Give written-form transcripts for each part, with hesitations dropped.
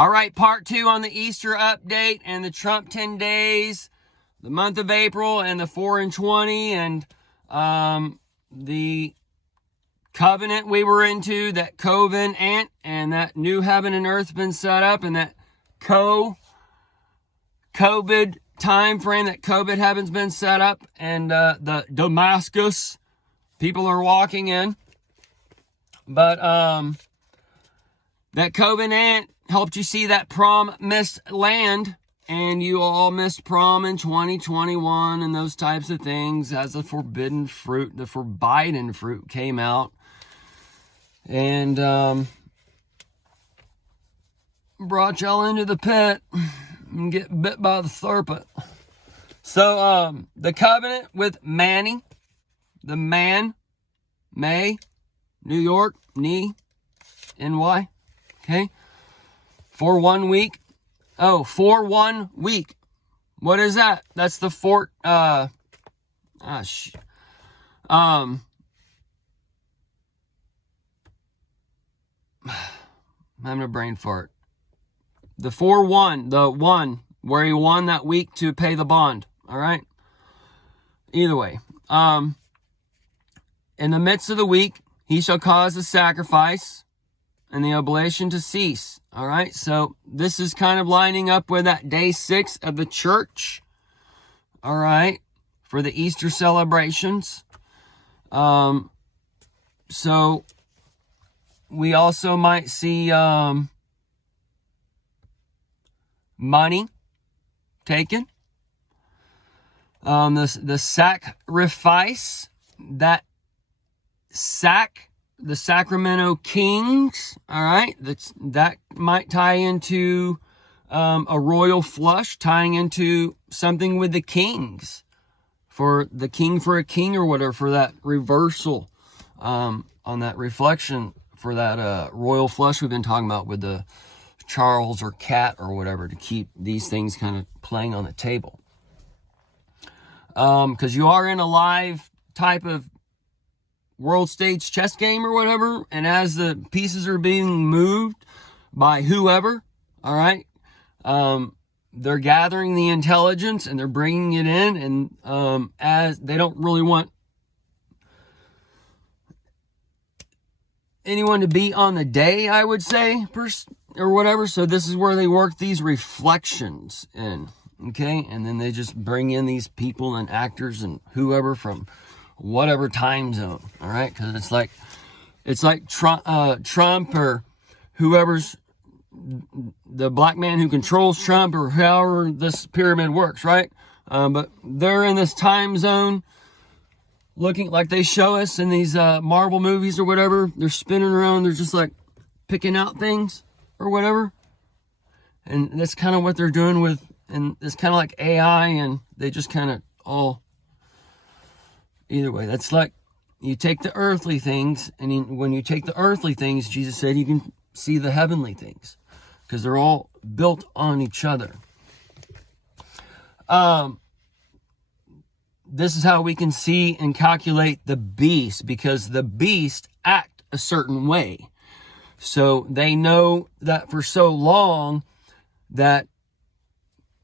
All right, part 2 on the Easter update and the Trump 10 days, the month of April, and the 4 and 20, and the covenant we were into, that covenant, and that new heaven and earth been set up, and that COVID time frame, that COVID heaven's been set up, and the Damascus people are walking in. But that covenant helped you see that promised land, and you all missed prom in 2021 and those types of things as the forbidden fruit, the forbidden fruit came out and brought y'all into the pit and get bit by the serpent. So the covenant with Manny, the man, May, New York, NY, okay? For 1 week. Oh, for 1 week. What is that? That's the I'm having a brain fart. The 4-1, the one where he won that week to pay the bond. All right. Either way, in the midst of the week, he shall cause the sacrifice and the oblation to cease. All right, so this is kind of lining up with that day 6 of the church. All right, for the Easter celebrations. So we also might see money taken. The sacrifice, that the Sacramento Kings, all right, that might tie into a royal flush, tying into something with the kings, for the king for a king or whatever, for that reversal on that reflection, for that royal flush we've been talking about with the Charles or Cat or whatever, to keep these things kind of playing on the table. Because you are in a live type of world stage chess game or whatever, and as the pieces are being moved by whoever, all right, they're gathering the intelligence and they're bringing it in, and as they don't really want anyone to be on the day, I would say, or whatever, so this is where they work these reflections in, okay, and then they just bring in these people and actors and whoever from whatever time zone, all right? Because it's like Trump or whoever's the black man who controls Trump, or however this pyramid works, right? But they're in this time zone, looking like they show us in these Marvel movies or whatever. They're spinning around. They're just like picking out things or whatever, and that's kind of what they're doing with. And it's kind of like AI, and they just kind of all. Either way, that's like you take the earthly things, and when you take the earthly things, Jesus said you can see the heavenly things, because they're all built on each other. This is how we can see and calculate the beast, because the beast act a certain way. So they know that for so long that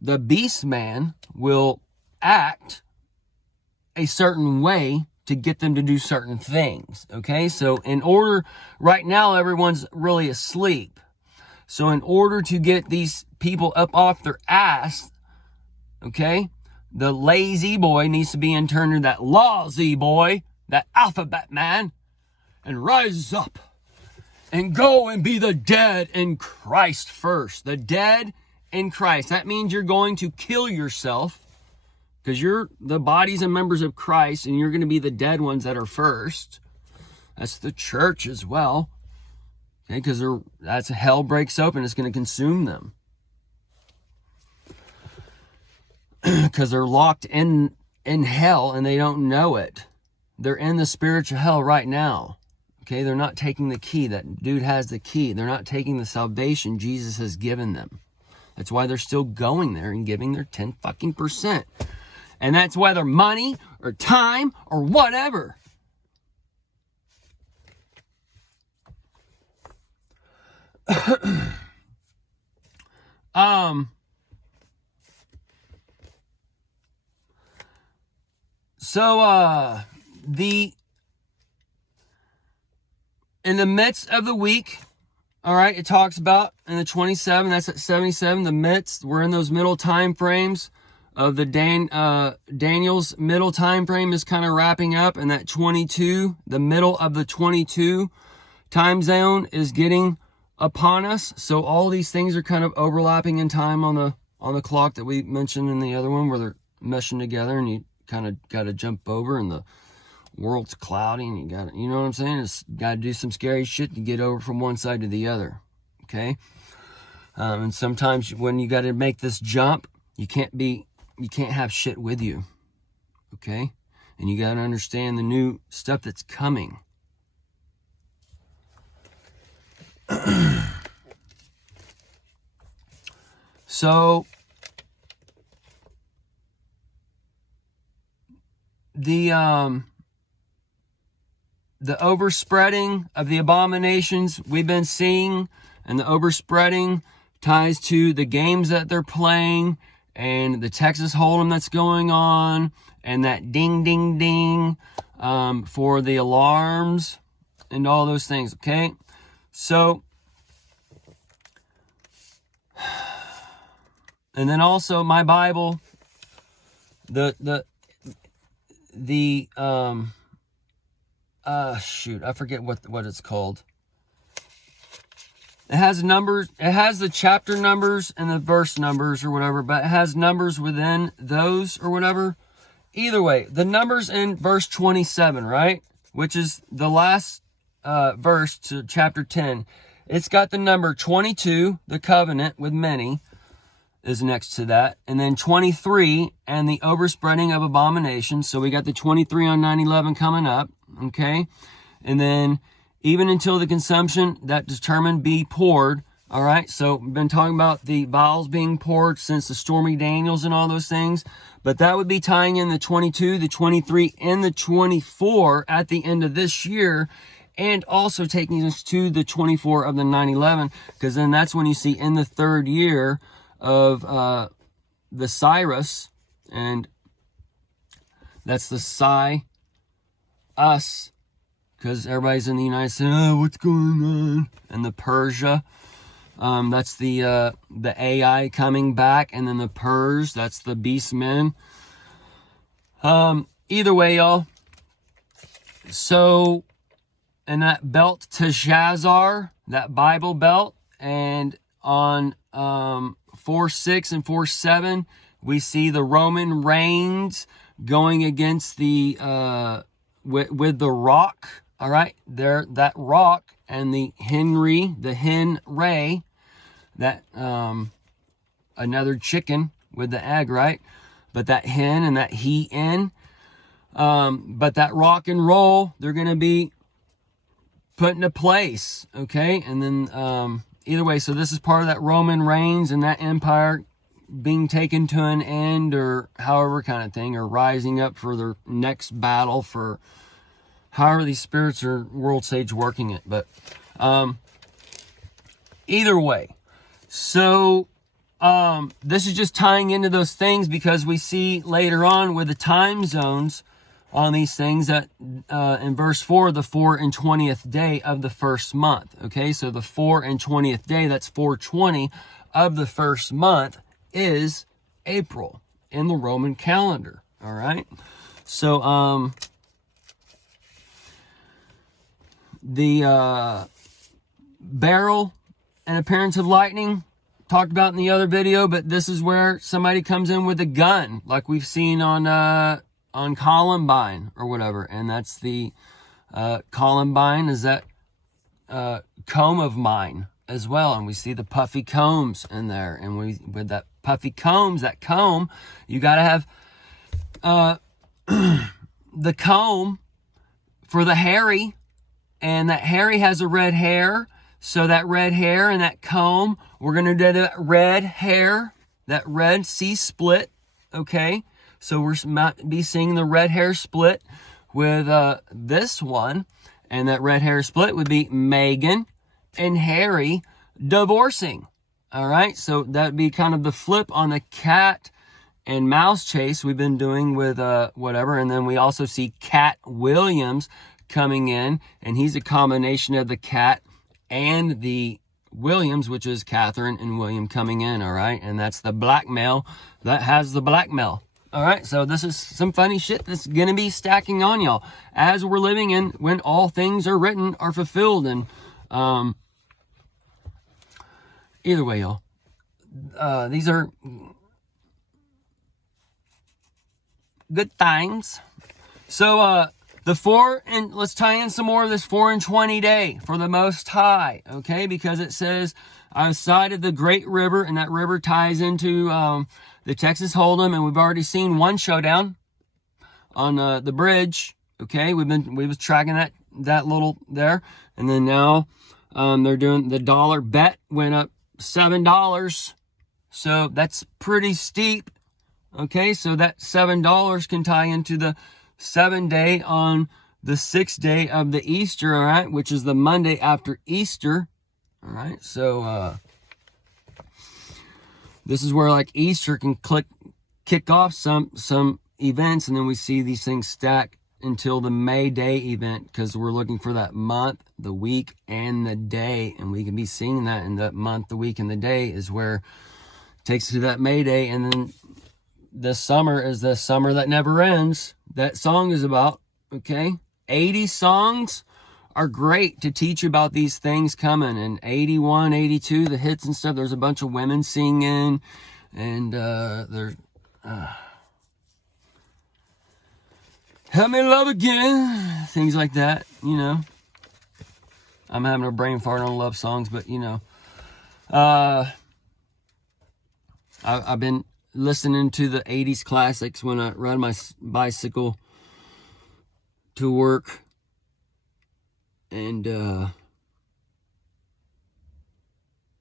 the beast man will act a certain way to get them to do certain things, okay? So in order, right now everyone's really asleep. So in order to get these people up off their ass, okay, the lazy boy needs to be turned into that lazy boy, that alphabet man, and rise up and go and be the dead in Christ first. The dead in Christ. That means you're going to kill yourself, because you're the bodies and members of Christ, and you're going to be the dead ones that are first. That's the church as well. Okay, because that's hell breaks open, it's going to consume them. Because they're locked in hell and they don't know it. They're in the spiritual hell right now. Okay, they're not taking the key. That dude has the key. They're not taking the salvation Jesus has given them. That's why they're still going there and giving their 10%. And that's whether money or time or whatever. in the midst of the week, all right, it talks about in the 27, that's at 77, the midst, we're in those middle time frames of the Daniel's middle time frame is kind of wrapping up, and that 22, the middle of the 22 time zone is getting upon us. So all these things are kind of overlapping in time on the clock that we mentioned in the other one, where they're meshing together, and you kind of got to jump over, and the world's cloudy, and you got, you know what I'm saying? It's got to do some scary shit to get over from one side to the other. Okay. And sometimes when you got to make this jump, you can't have shit with you. Okay. And you got to understand the new stuff that's coming. So the overspreading of the abominations we've been seeing, and the overspreading ties to the games that they're playing, and the Texas Hold'em that's going on, and that ding, ding, ding for the alarms and all those things, okay? So, and then also my Bible, shoot, I forget what it's called. It has numbers, it has the chapter numbers and the verse numbers or whatever, but it has numbers within those or whatever. Either way, the numbers in verse 27, right? Which is the last verse to chapter 10. It's got the number 22, the covenant with many, is next to that. And then 23, and the overspreading of abominations. So we got the 23 on 9/11 coming up, okay? And then even until the consumption that determined be poured, all right? So we've been talking about the vials being poured since the stormy Daniels and all those things. But that would be tying in the 22, the 23, and the 24 at the end of this year, and also taking us to the 24 of the 9/11, because then that's when you see in the third year of the Cyrus, and that's the us, because everybody's in the United States, what's going on? And the Persia, that's the AI coming back, and then the Purs, that's the beast men. Either way, y'all. So, and that belt to Shazar, that Bible belt, and on 4:6 and 4:7, we see the Roman reigns going against the with the rock. All right, there, that rock, and the hen ray, that another chicken with the egg, right? But that hen and that he in, but that rock and roll, they're gonna be put into place, okay? And then either way, so this is part of that Roman reigns and that empire being taken to an end, or however kind of thing, or rising up for their next battle, for however these spirits are world stage working it. But either way, so this is just tying into those things, because we see later on with the time zones on these things that in verse 4, the 4 and 20th day of the first month. Okay, so the 4 and 20th day, that's 4/20 of the first month, is April in the Roman calendar. All right, so the barrel and appearance of lightning, talked about in the other video, but this is where somebody comes in with a gun, like we've seen on Columbine or whatever. And that's the Columbine is that comb of mine as well, and we see the puffy combs in there, and with that puffy combs, that comb, you got to have the comb for the hairy, and that hairy has a red hair. So that red hair and that comb, we're going to do that red hair, that red C split, okay? So we're might be seeing the red hair split with this one, and that red hair split would be Meghan and Harry divorcing, All right, so that'd be kind of the flip on the cat and mouse chase we've been doing with whatever. And then we also see Cat Williams coming in, and he's a combination of the cat and the Williams, which is Catherine and William coming in. All right, and that's the blackmail that has the blackmail. All right, so this is some funny shit that's gonna be stacking on y'all as we're living in when all things are written are fulfilled. And either way, y'all, these are good times. So let's tie in some more of this 4 and 20 day for the Most High, okay? Because it says outside of the great river, and that river ties into the Texas Hold'em, and we've already seen one showdown on the bridge, okay? We was tracking that little there, and then now they're doing the dollar bet went up $7, so that's pretty steep. Okay, so that $7 can tie into the 7 day on the 6th day of the Easter, all right, which is the Monday after Easter. All right, so this is where like Easter can kick off some events, and then we see these things stack until the May Day event, because we're looking for that month, the week, and the day, and we can be seeing that in that month, the week, and the day is where it takes us to that May Day. And then this summer is the summer that never ends. That song is about, okay? 80 songs are great to teach you about these things coming. And 81, 82, the hits and stuff, there's a bunch of women singing. And there's... Help me love again. Things like that, you know. I'm having a brain fart on love songs, but, you know. I've been listening to the 80s classics when I ride my bicycle to work. And,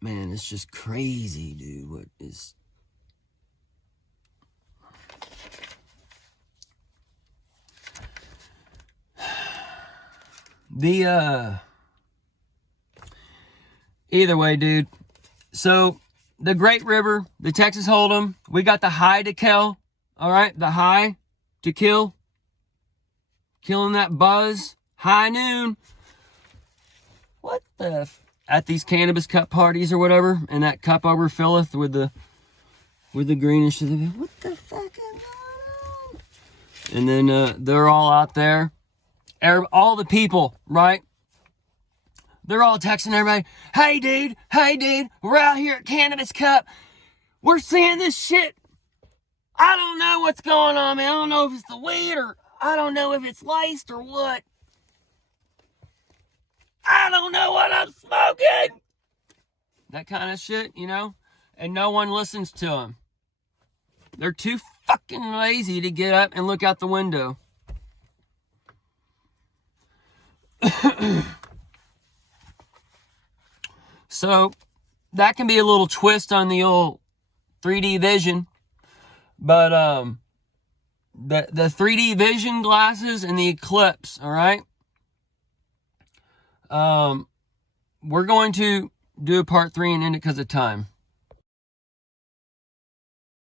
man, it's just crazy, dude. What is... Either way, dude. So, the Great River, the Texas Hold'em, we got the high to kill, all right? The high to kill. Killing that buzz. High noon. What the... At these cannabis cup parties or whatever, and that cup overfilleth with the greenish... What the fuck is going on? And then they're all out there. All the people, right? They're all texting everybody, hey dude, we're out here at Cannabis Cup. We're seeing this shit. I don't know what's going on, man. I don't know if it's the weed, or I don't know if it's laced or what. I don't know what I'm smoking. That kind of shit, you know? And no one listens to them. They're too fucking lazy to get up and look out the window. So that can be a little twist on the old 3D vision, but the 3D vision glasses and the Eclispe, all right? We're going to do a part 3 and end it because of time.